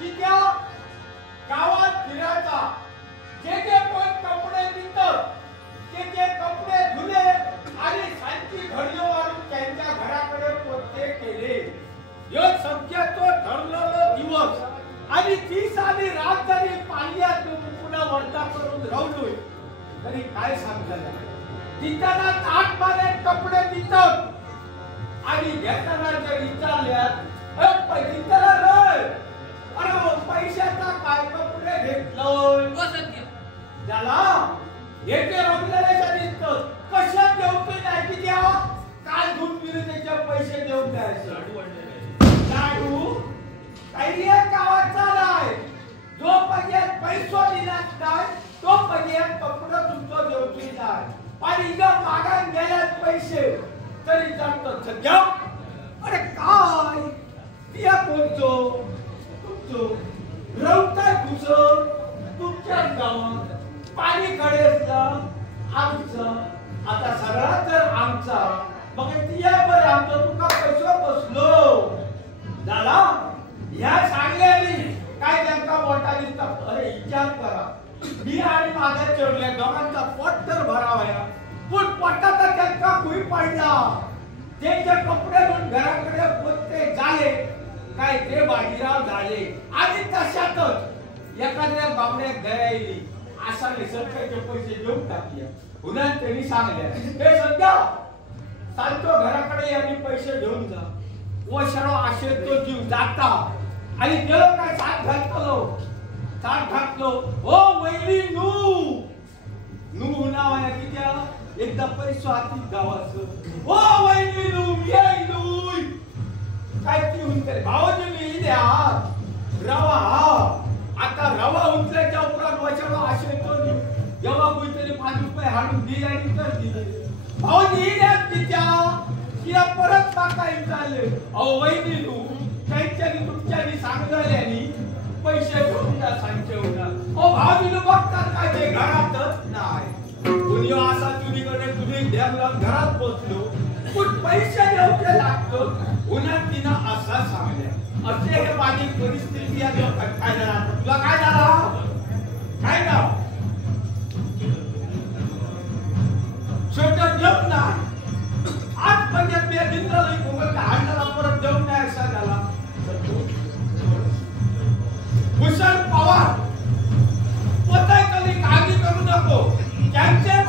की त्या गावात फिरायचा जे जे कोण कपडे विकत ते कपडे धुले आणि सांची घडीओ आणून त्यांच्या घराकडे पोते केले. यो सगळ्या तो ठरलेला दिवस आणि ती साली रात जरी पाण्यात पुन्हा वरता करून राहलोय तरी काय सांगताना तिथं ताट मारे कपडे विकत आणि घेताना जर विचारल्यात पैशाचा काय कपडे घेतलं त्याला येते रमलेल्या दिसतं कशा देवते नाही की द्या काल धुवून गेले त्याच्या पैसे देऊन द्यायचे लाडू काही गावाचा नाही जो पर्यंत पैसा दिलाच नाही तो पर्यंत कपडे तुमचं देवते नाही आणि जर मागायला गेल्यात पैसे तरी जाणतं सध्या अरे काय दिया कोणतो तुमचो रवताय तुझं तुमच्या गावात पाणी कडेसला आमचा आता सगळा तर आमचा मग दिया बरं आमचं तुका पैसा बसलो झाला ह्या सांगल्यानी काय त्यांचा मोठा दिसतात अरे विचार करा मी आणि माझ्या चढल्या दोघांचा पोट तर भरावा पण पोटाचा त्यांचा खुई पडला त्यांचे कपडे घेऊन घराकडे पोचते झाले काय ते बाजीराव झाले आणि तशातच एखाद्या बाबड्यात गयायली अशा निसर्गाचे पैसे देऊन टाकले पुन्हा त्यांनी सांगले हे सध्या सांगतो घराकडे यांनी पैसे घेऊन जा व सर्व आशे तो जीव जाता आणि गेलो काय साथ घातलो ओ वैली नू नाव आहे की त्या एकदा पैसा हाती गावाचं ओ वैली नू काय ती म्हणते भावाजी मी द्या रवा आता रवा उंचल्याच्या उपरात वचन आशे तो जेव्हा कोणीतरी 5 रुपये हाडून दिले आणि तर दिले भावाजी द्या तिच्या परत टाकायला चालले अहो वैली नू त्यांच्यानी तुमच्यानी सांगल्यानी पैसे घेऊन जा सांगते होता ओ भावाजी बघतात काय ते घरातच नाही कोणी असा चुरीकडे तुम्ही ध्यान घरात पोचलो पण पैसे देऊचे लागतो उन्हात तिनं असा सांगल्या असे हे माझी परिस्थिती आहे काय झाला तुला काय झाला काय ना छोटं देव ना आज म्हणजे मी दिंद्राला कोमल हांडाला परत देऊन नाही असा झाला भूषण पवार पोताय कधी काळजी करू नको त्यांचे